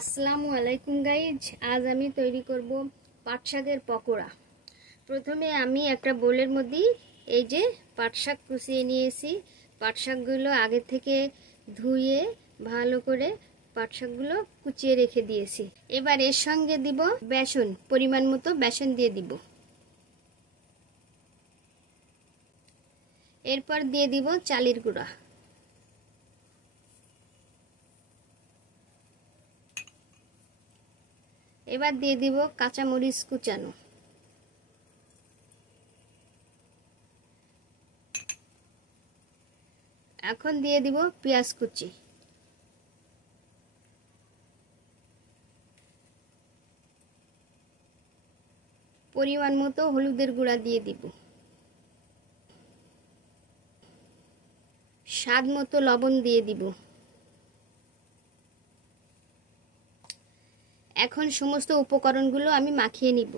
আসসালামু আলাইকুম গাইজ, আজ আমি তৈরি করব পাট শাকের পকোড়া। প্রথমে আমি একটা বোলের মধ্যে এই যে পাট শাক কুচিয়ে নিয়েছি। পাট শাকগুলো আগে থেকে ধুয়ে ভালো করে পাট শাকগুলো কুচিয়ে রেখে দিয়েছি। এবার এর সঙ্গে দিব বেসন, পরিমাণ মতো বেসন দিয়ে দিব। এরপর দিয়ে দিব চালের গুঁড়া। এবার দিয়ে দিব কাঁচামরিচ কুচানো। এখন দিয়ে দিব পেঁয়াজ কুচি। পরিমাণ মতো হলুদের গুঁড়া দিয়ে দিব। স্বাদ মতো লবণ দিয়ে দিব। এখন সমস্ত উপকরণগুলো আমি মাখিয়ে নিব।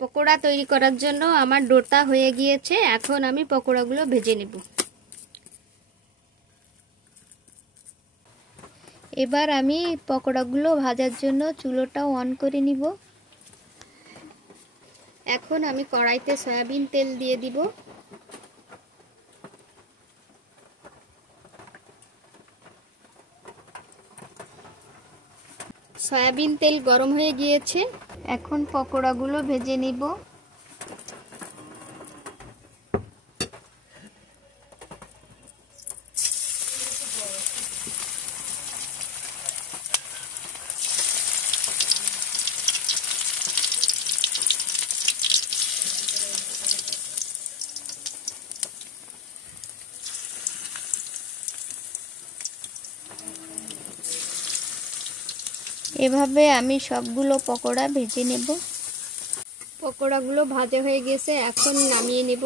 পকোড়া তৈরি করার জন্য আমার ডোটা হয়ে গিয়েছে। এখন আমি পকোড়াগুলো ভেজে নেব। এবার আমি পকোড়াগুলো ভাজার জন্য চুলোটা অন করে নিব। এখন আমি কড়াইতে সয়াবিন তেল দিয়ে দিব। সয়াবিন তেল গরম হয়ে গিয়েছে। এখন পকোড়াগুলো ভেজে নিব। এভাবে আমি সবগুলো পকোড়া ভেজে নেব। পকোড়াগুলো ভাজা হয়ে গেছে, এখন নামিয়ে নেব।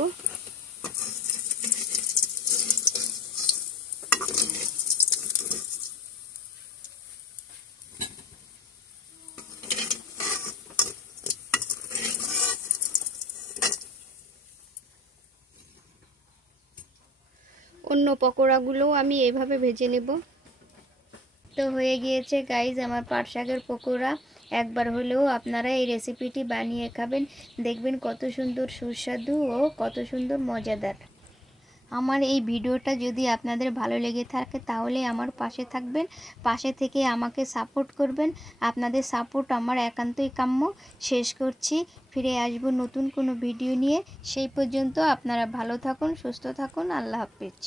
অন্য পকোড়াগুলোও আমি এভাবে ভেজে নেব। তো হয়ে গিয়েছে গাইজ আমার পাট শাকের পকোড়া। একবার হলেও আপনারা এই রেসিপিটি বানিয়ে খাবেন, দেখবেন কত সুন্দর সুস্বাদু ও কত সুন্দর মজাদার। আমার এই ভিডিওটা যদি আপনাদের ভালো লেগে থাকে তাহলে আমার পাশে থাকবেন, পাশে থেকে আমাকে সাপোর্ট করবেন। আপনাদের সাপোর্ট আমার একান্তই কাম্য। শেষ করছি, ফিরে আসব নতুন কোনো ভিডিও নিয়ে। সেই পর্যন্ত আপনারা ভালো থাকুন, সুস্থ থাকুন। আল্লাহ হাফেজ।